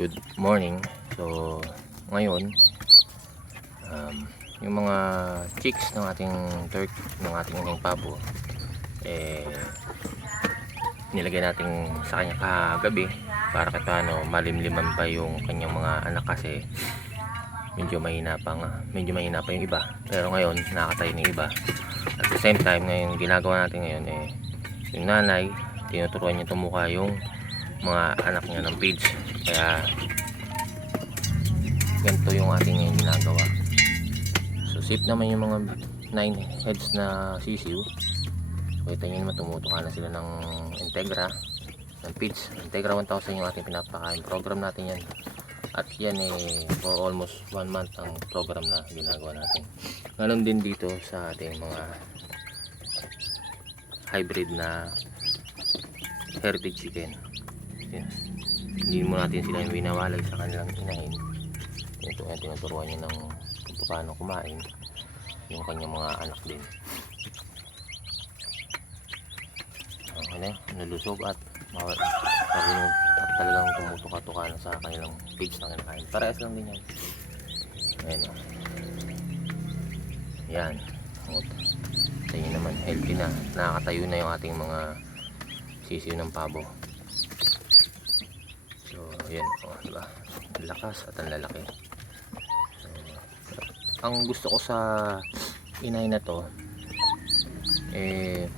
Good morning. So, ngayon, um, yung mga chicks ng ating turkey, ng ating inang pabo, eh, nilagay natin sa kanya kagabi para kahit paano malimliman pa yung kanyang mga anak kasi medyo mahina pa nga, medyo mahina pa yung iba. Pero ngayon, nakakatay ng iba. At the same time, ngayon, ginagawa natin ngayon eh, yung nanay, tinuturuan niya tumuka yung mga anak niya ng pigs. Kaya, ganito yung ating ngayon ginagawa. So, safe naman yung mga 9 heads na sisiw. So, kita nyo naman, tumutuka na sila ng Integra, ng pigs. Integra 1000 yung ating pinapakain. Program natin yan. At yan eh, for almost one month ang program na ginagawa natin. Ganon din dito sa ating mga hybrid na heritage chicken. Yes. Hindi mo natin sila yung winawalay sa kanilang inahin. Ito yung tinuturuan niya ng kung paano kumain yung kanyang mga anak din. Okay na, nalusog at marunong at talagang tumutuka-tuka na sa kanilang pigs na kinakain. Parehas lang din yan. Ayan o. Yan. Tingin naman, healthy na. Nakakatayo na yung ating mga sisiw ng pabo. So, yan. O, diba? Lakas at ang lalaki. So, ang gusto ko sa inay na to, eh,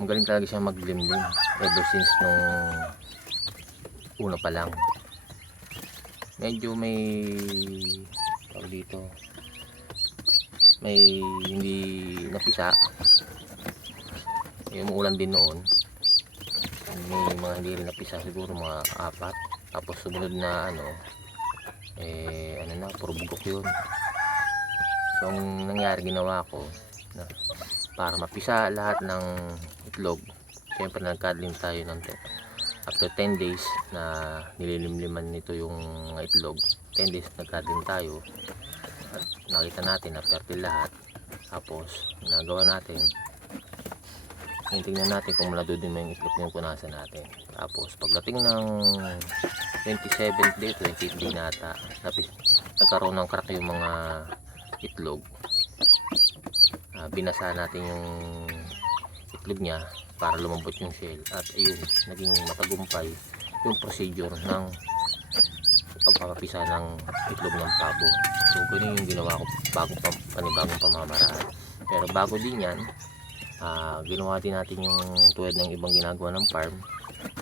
magaling talaga siya maglimlim ever since nung una pa lang. Medyo may tawag dito may hindi napisa yung ulan din noon may mga hindi rin napisa siguro mga apat tapos sumunod na ano eh ano na puro bugok yun. So ang nangyari ginawa ko na para mapisa lahat ng itlog syempre nagkadlim tayo ng after 10 days na nililimliman nito yung itlog 10 days nagkadlim tayo. At nakita natin na fertile lahat. Tapos ginagawa natin tingnan natin kung malado din may itlog yung punasan natin. Tapos pagdating ng 27th day 28th day nata napis, nagkaroon ng crack yung mga itlog. Ah, binasa natin yung itlog niya para lumambot yung shell. At ayun naging matagumpay yung procedure ng pagpapapisa ng itlog ng pabo. So ganun yung ginawa ko bago pa, panibagong pamamaraan. Pero bago din yan ah, ginawa din natin yung tulad ng ibang ginagawa ng farm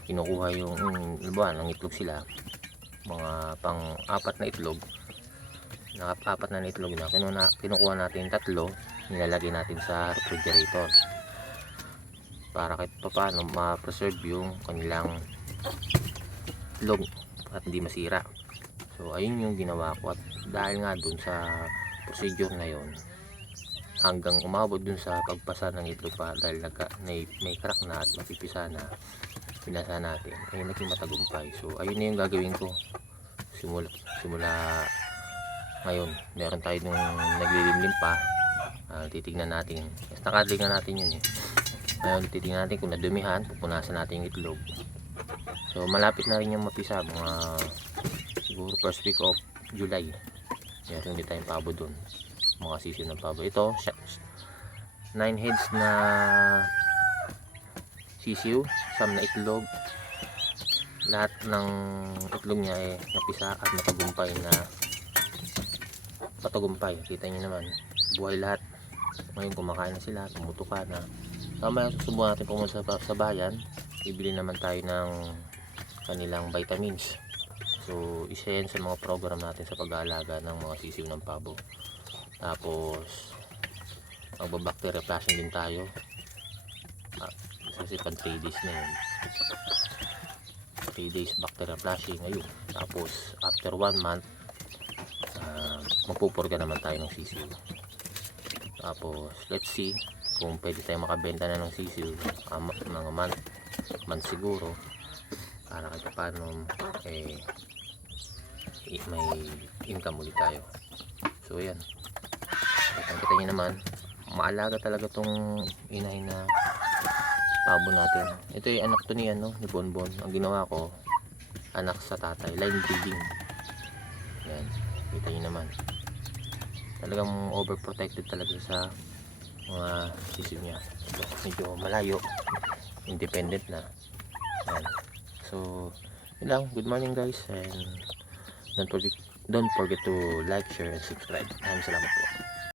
kinukuha yung buwan ng itlog sila. Mga pang apat na itlog. Na apat na itlog na. Kinuna, kinukuha natin tatlo. Nilalagay natin sa refrigerator. Para kahit pa paano ma-preserve yung kanilang itlog at hindi masira. So ayun yung ginawa ko. At dahil nga dun sa procedure na yon hanggang umabot dun sa pagpasa ng itlog pa dahil nagka, may, may crack na at mapipisa na pinasa natin. Ay naging matagumpay. So ayun na yung gagawin ko. Simula, simula ngayon meron tayo nung naglilimlim pa. Ah, titignan natin. Nakadling na natin yun eh. Ngayon titignan natin kung nadumihan pupunasan natin yung itlog. So malapit na rin yung mapisa mga siguro first week of July. Meron din tayong pabo dun. Mga sisiw ng pabo. Ito 9 heads na sisiw sam na itlog. Lahat ng itlog niya eh napisa at matagumpay na patagumpay kita niyo naman buhay lahat. Ngayon kumakain na sila tumutuka na. Mamaya susubukan natin pumunta sa, sa bayan. Bibili naman tayo ng kanilang vitamins. So isa yan sa mga program natin sa pag-aalaga ng mga sisiw ng pabo. Tapos magbabacteria flushing din tayo. Ah, kasi pag 3 days na yun. 3 days bacteria flushing ayun tapos after 1 month uh, magpupurga naman tayo ng sisiw. Tapos let's see kung pwede tayo makabenta na ng sisiw uh, mga month month siguro para kahit paano eh may income ulit tayo. So yan kita kita naman maalaga talaga tong inay na pabo natin ito yung anak to ni ano ni Bonbon ang ginawa ko anak sa tatay. Line breeding. Yan. Kita nyo naman. Talagang overprotected talaga sa mga sisig niya. So, medyo malayo. Independent na. Yan. So, yun lang. Good morning guys. And don't forget, don't forget to like, share, and subscribe. Maraming salamat po.